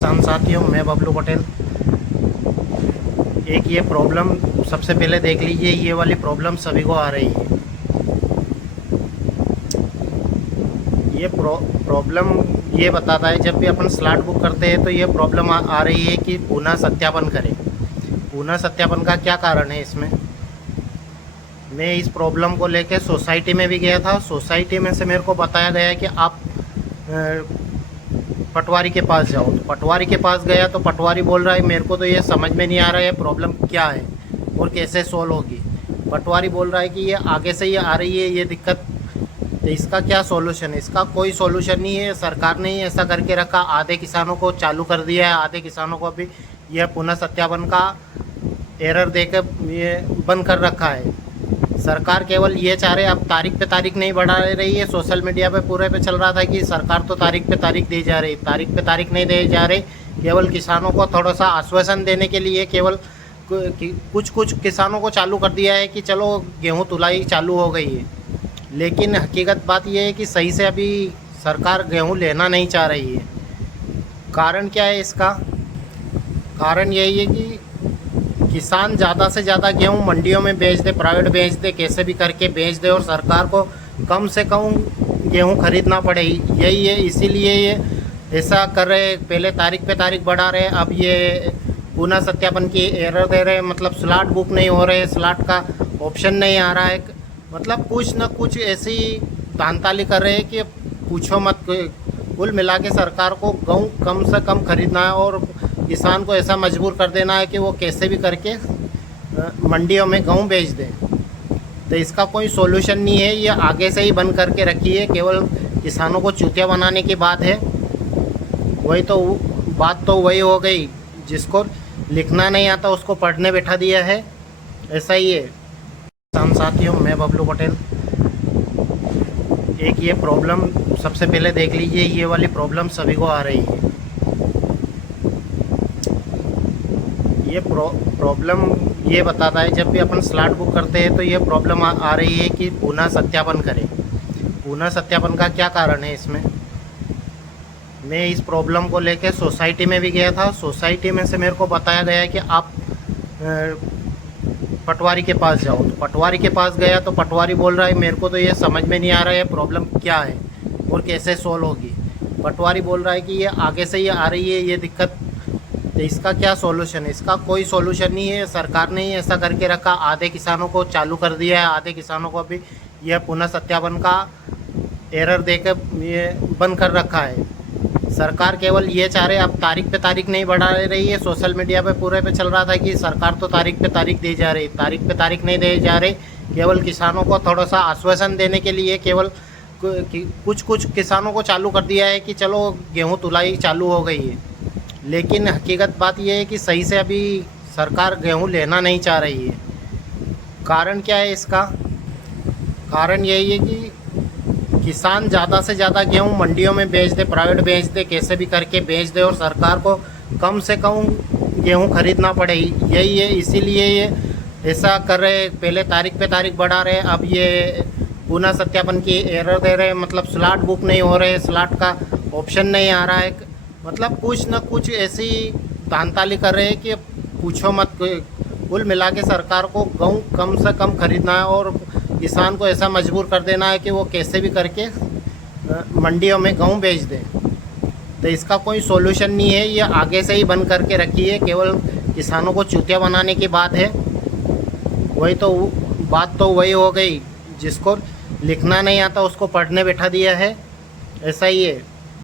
किसान साथियों, मैं बबलू पटेल। एक ये प्रॉब्लम सबसे पहले देख लीजिए, ये वाली प्रॉब्लम सभी को आ रही है। ये प्रॉब्लम ये बताता है, जब भी अपन स्लॉट बुक करते हैं तो ये प्रॉब्लम आ रही है कि पुनः सत्यापन करें। पुनः सत्यापन का क्या कारण है इसमें? मैं इस प्रॉब्लम को लेकर सोसाइटी में भी गया था। सोसाइटी में से मेरे को बताया गया कि आप पटवारी के पास जाओ। तो पटवारी के पास गया तो पटवारी बोल रहा है मेरे को तो ये समझ में नहीं आ रहा है प्रॉब्लम क्या है और कैसे सोल्व होगी। पटवारी बोल रहा है कि ये आगे से ये आ रही है ये दिक्कत, तो इसका क्या सॉल्यूशन है? इसका कोई सॉल्यूशन नहीं है। सरकार ने ही ऐसा करके रखा, आधे किसानों को चालू कर दिया है, आधे किसानों को भी यह पुनः सत्यापन का एरर देकर ये बंद कर रखा है। सरकार केवल ये चाह रहे, अब तारीख पे तारीख नहीं बढ़ा रही है। सोशल मीडिया पे पूरे पे चल रहा था कि सरकार तो तारीख पे तारीख दी जा रही, तारीख पे तारीख नहीं दी जा रही। केवल किसानों को थोड़ा सा आश्वासन देने के लिए केवल कुछ किसानों को चालू कर दिया है कि चलो गेहूं तुलाई चालू हो गई है। लेकिन हकीकत बात यह है कि सही से अभी सरकार गेहूं लेना नहीं चाह रही है। कारण क्या है इसका? कारण यही है कि किसान ज़्यादा से ज़्यादा गेहूं मंडियों में बेच दे, प्राइवेट बेच दे, कैसे भी करके बेच दे और सरकार को कम से कम गेहूं खरीदना पड़े, यही है। इसीलिए ये ऐसा कर रहे। पहले तारीख पे तारीख बढ़ा रहे, अब ये पुनः सत्यापन की एरर दे रहे, मतलब स्लॉट बुक नहीं हो रहे, स्लॉट का ऑप्शन नहीं आ रहा है। मतलब कुछ न कुछ ऐसी तानताली कर रहे हैं कि पूछो मत। कुल मिला के सरकार को गेहूँ कम से कम खरीदना है और किसान को ऐसा मजबूर कर देना है कि वो कैसे भी करके मंडियों में गेहूँ बेच दें। तो इसका कोई सॉल्यूशन नहीं है, ये आगे से ही बंद करके रखी है। केवल किसानों को चूतिया बनाने की बात है। बात तो वही हो गई, जिसको लिखना नहीं आता उसको पढ़ने बैठा दिया है, ऐसा ही है। किसान साथियों, मैं बबलू पटेल। एक ये प्रॉब्लम सबसे पहले देख लीजिए, ये वाली प्रॉब्लम सभी को आ रही है। ये प्रॉब्लम ये बताता है, जब भी अपन स्लॉट बुक करते हैं तो ये प्रॉब्लम आ रही है कि पुनः सत्यापन करें। पुनः सत्यापन का क्या कारण है इसमें? मैं इस प्रॉब्लम को लेकर सोसाइटी में भी गया था। सोसाइटी में से मेरे को बताया गया कि आप पटवारी के पास जाओ। तो पटवारी के पास गया तो पटवारी बोल रहा है मेरे को तो ये समझ में नहीं आ रहा है प्रॉब्लम क्या है और कैसे सोल्व होगी। पटवारी बोल रहा है कि ये आगे से ये आ रही है ये दिक्कत, तो इसका क्या सॉल्यूशन है? इसका कोई सॉल्यूशन नहीं है। सरकार ने ही ऐसा करके रखा, आधे किसानों को चालू कर दिया है, आधे किसानों को भी यह पुनः सत्यापन का एरर देकर ये बंद कर रखा है। सरकार केवल ये चाह रहे, अब तारीख पे तारीख नहीं बढ़ा रही है। सोशल मीडिया पे पूरे पे चल रहा था कि सरकार तो तारीख पे तारीख दी जा रही, तारीख पे तारीख नहीं दी जा रही। केवल किसानों को थोड़ा सा आश्वासन देने के लिए केवल कुछ किसानों को चालू कर दिया है कि चलो गेहूँ तुलाई चालू हो गई है। लेकिन हकीकत बात यह है कि सही से अभी सरकार गेहूं लेना नहीं चाह रही है। कारण क्या है इसका? कारण यही है कि किसान ज़्यादा से ज़्यादा गेहूं मंडियों में बेच दे, प्राइवेट बेच दे, कैसे भी करके बेच दे और सरकार को कम से कम गेहूं खरीदना पड़े, यही है। इसीलिए ये ऐसा कर रहे। पहले तारीख पे तारीख बढ़ा रहे, अब ये पुनः सत्यापन की एरर दे रहे, मतलब स्लॉट बुक नहीं हो रहे, स्लॉट का ऑप्शन नहीं आ रहा है। मतलब कुछ न कुछ ऐसी तानताली कर रहे हैं कि पूछो मत। कुल मिला के सरकार को गेहूँ कम से कम खरीदना है और किसान को ऐसा मजबूर कर देना है कि वो कैसे भी करके मंडियों में गेहूँ बेच दें। तो इसका कोई सॉल्यूशन नहीं है, ये आगे से ही बंद करके रखी है। केवल किसानों को चूतिया बनाने की बात है। बात तो वही हो गई, जिसको लिखना नहीं आता उसको पढ़ने बैठा दिया है, ऐसा ही है।